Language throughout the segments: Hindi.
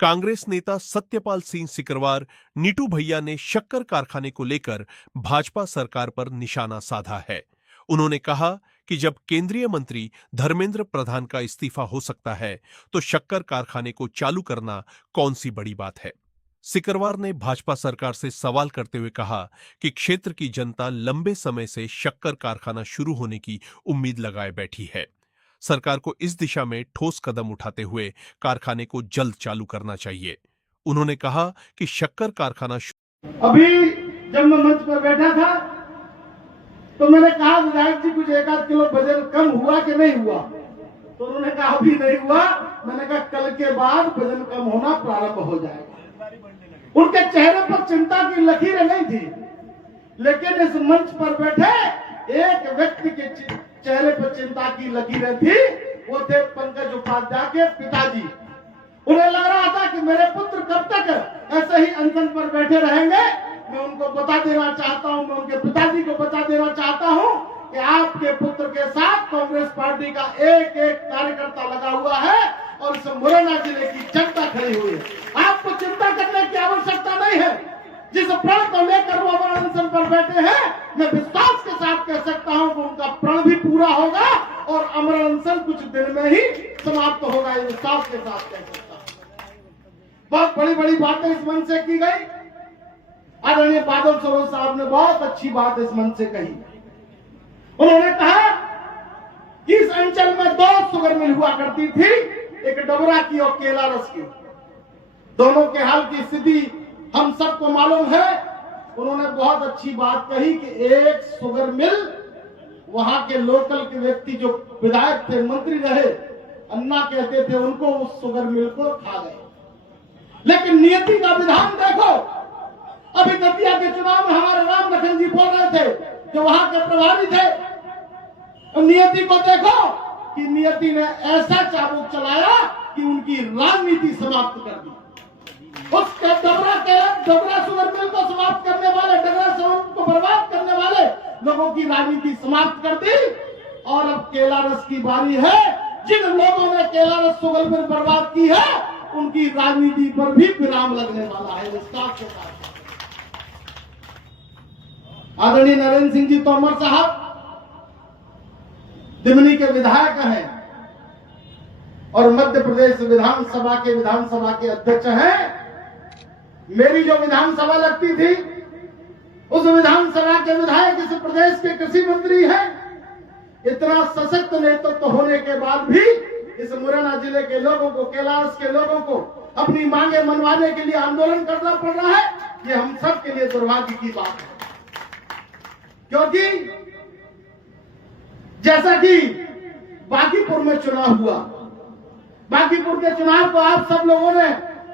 कांग्रेस नेता सत्यपाल सिंह सिकरवार नीटू भैया ने शक्कर कारखाने को लेकर भाजपा सरकार पर निशाना साधा है। उन्होंने कहा कि जब केंद्रीय मंत्री धर्मेंद्र प्रधान का इस्तीफा हो सकता है तो शक्कर कारखाने को चालू करना कौन सी बड़ी बात है। सिकरवार ने भाजपा सरकार से सवाल करते हुए कहा कि क्षेत्र की जनता लंबे समय से शक्कर कारखाना शुरू होने की उम्मीद लगाए बैठी है। सरकार को इस दिशा में ठोस कदम उठाते हुए कारखाने को जल्द चालू करना चाहिए। उन्होंने कहा कि शक्कर कारखाना अभी जब मैं मंच पर बैठा था तो मैंने कहा विधायक जी कुछ 1-8 किलो वजन कम हुआ कि नहीं हुआ, तो उन्होंने कहा अभी नहीं हुआ। मैंने कहा कल के बाद वजन कम होना प्रारंभ हो जाएगा। उनके चेहरे पर चिंता की लकीरें नहीं थी, लेकिन इस मंच पर बैठे एक व्यक्ति के चेहरे पर चिंता की लकीरें थी। वो थे पंकज उपाध्याय के पिताजी। उन्हें लग रहा था कि मेरे पुत्र कब तक ऐसे ही अनशन पर बैठे रहेंगे। मैं उनको बता देना चाहता हूं, मैं उनके पिताजी को बता देना चाहता हूं कि आपके पुत्र के साथ कांग्रेस पार्टी का एक एक कार्यकर्ता लगा हुआ है और इस मुरैना जिले की जनता खड़ी हुई है। आपको चिंता करने की आवश्यकता नहीं है। जिस प्रण को लेकर वो अनशन पर बैठे हैं, मैं विश्वास के साथ कह सकता हूं कि उनका प्रण भी पूरा होगा और अमर अनशन कुछ दिन में ही समाप्त होगा। ये विश्वास के साथ कह सकता हूं। बहुत बड़ी बड़ी बातें इस मंच से की गई। आदरणीय बादल सरोज साहब ने बहुत अच्छी बात इस मंच से कही। उन्होंने कहा कि इस अंचल में 2 शुगर मिल हुआ करती थी, एक डबरा की और केला रस की। दोनों के हाल की स्थिति हम सबको मालूम है। उन्होंने बहुत अच्छी बात कही कि एक शुगर मिल वहां के लोकल के व्यक्ति जो विधायक थे, मंत्री रहे, अन्ना कहते थे, उनको उस शुगर मिल को खा गए। लेकिन नियति का विधान देखो। अभी दतिया के चुनाव में हमारे राम लखन जी बोल रहे थे जो वहां के प्रभारी थे, और नियति को देखो कि नियति ने ऐसा चाबुक चलाया कि उनकी राजनीति समाप्त कर दी। उस डबरा शुगर मिल को समाप्त करने वाले, डबरा शुगर को बर्बाद करने वाले लोगों की राजनीति समाप्त कर दी। और अब केला रस की बारी है। जिन लोगों ने केला रस शुगर मिल बर्बाद की है, उनकी राजनीति पर भी विराम लगने वाला है। विश्वास के साथ आदरणीय नरेंद्र सिंह जी तोमर साहब दिमनी के विधायक हैं और मध्य प्रदेश विधानसभा के अध्यक्ष हैं। मेरी जो विधानसभा लगती थी, उस विधानसभा के विधायक इस प्रदेश के कृषि मंत्री हैं। इतना सशक्त नेतृत्व होने के बाद भी इस मुरैना जिले के लोगों को, कैलाश के लोगों को अपनी मांगे मनवाने के लिए आंदोलन करना पड़ रहा है। ये हम सब के लिए दुर्भाग्य की बात है, क्योंकि जैसा कि बांकीपुर में चुनाव हुआ, बांकीपुर के चुनाव को आप सब लोगों ने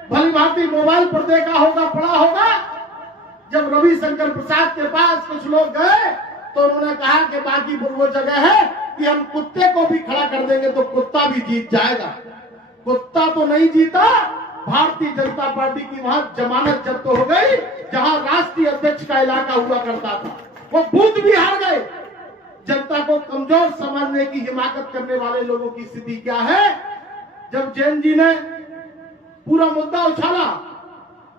भली भांति मोबाइल पर देखा होगा, पढ़ा होगा। जब रविशंकर प्रसाद के पास कुछ लोग गए तो उन्होंने कहा कि बांकीपुर वो जगह है कि हम कुत्ते को भी खड़ा कर देंगे तो कुत्ता भी जीत जाएगा। कुत्ता तो नहीं जीता, भारतीय जनता पार्टी की वहां जमानत जब्त हो गई, जहां राष्ट्रीय अध्यक्ष का इलाका हुआ करता था। वो बूथ भी हार गए। जनता को कमजोर समझने की हिमाकत करने वाले लोगों की स्थिति क्या है। जब जैन जी ने पूरा मुद्दा उछाला,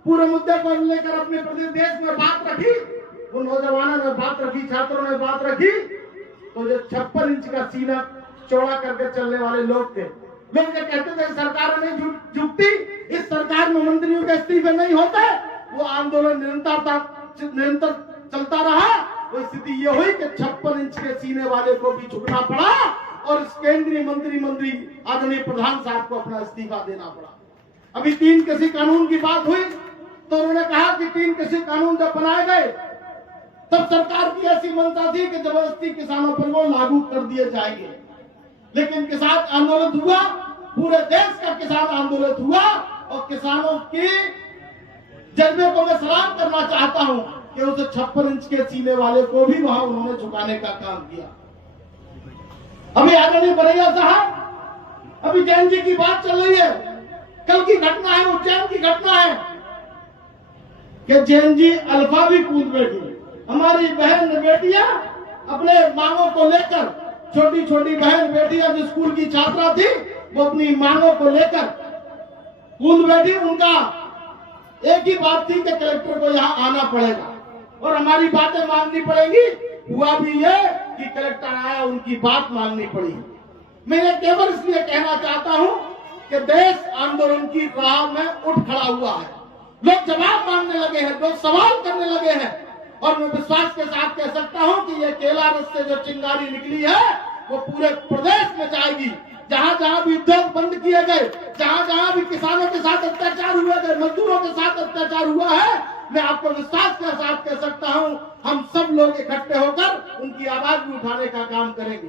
पूरे मुद्दे को लेकर अपने प्रदेश में बात रखी, उन नौजवानों ने बात रखी, छात्रों ने बात रखी, तो जो 56 इंच का सीना चौड़ा करके चलने वाले लोग थे, लोग जो कहते थे सरकार नहीं झुकती, इस सरकार में मंत्रियों के इस्तीफे नहीं होते, वो आंदोलन निरंतर चलता रहा। वो स्थिति ये हुई कि 56 इंच के सीने वाले को भी झुकना पड़ा और इस केंद्रीय मंत्री आदरणीय प्रधान साहब को अपना इस्तीफा देना पड़ा। अभी 3 कृषि कानून की बात हुई तो उन्होंने कहा कि 3 कृषि कानून जब बनाए गए तब सरकार की ऐसी मंशा थी कि जबरदस्ती किसानों पर वो लागू कर दिए जाएंगे। लेकिन किसान आंदोलन हुआ, पूरे देश का किसान आंदोलन हुआ और किसानों के जज्बे को मैं सलाम करना चाहता हूं कि उस 56 इंच के सीने वाले को भी वहां उन्होंने झुकाने का काम किया। अभी आदरणीय बरैया साहब, अभी जैन जी की बात चल रही है। कल की घटना है, उज्जैन की घटना है कि जैन जी अल्फा भी कूद बैठी। हमारी बहन बेटियां अपने मांगों को लेकर, छोटी छोटी बहन बेटियां जो स्कूल की छात्रा थी, वो अपनी मांगों को लेकर कूद बैठी। उनका एक ही बात थी कि कलेक्टर को यहाँ आना पड़ेगा और हमारी बातें माननी पड़ेगी। हुआ भी ये कि कलेक्टर आया, उनकी बात माननी पड़ी। मैं ये केवल इसलिए कहना चाहता हूं कि देश आंदोलन की राह में उठ खड़ा हुआ है। लोग जवाब मांगने लगे हैं, लोग सवाल करने लगे हैं और मैं विश्वास के साथ कह सकता हूं कि ये केला रस से जो चिंगारी निकली है वो पूरे प्रदेश में जाएगी। जहां जहां भी उद्योग बंद किए गए, जहां जहां भी किसानों के साथ अत्याचार हुए गए, मजदूरों के साथ अत्याचार हुआ है, मैं आपको विश्वास के साथ कह सकता हूं हम सब लोग इकट्ठे होकर उनकी आवाज भी उठाने का काम करेंगे।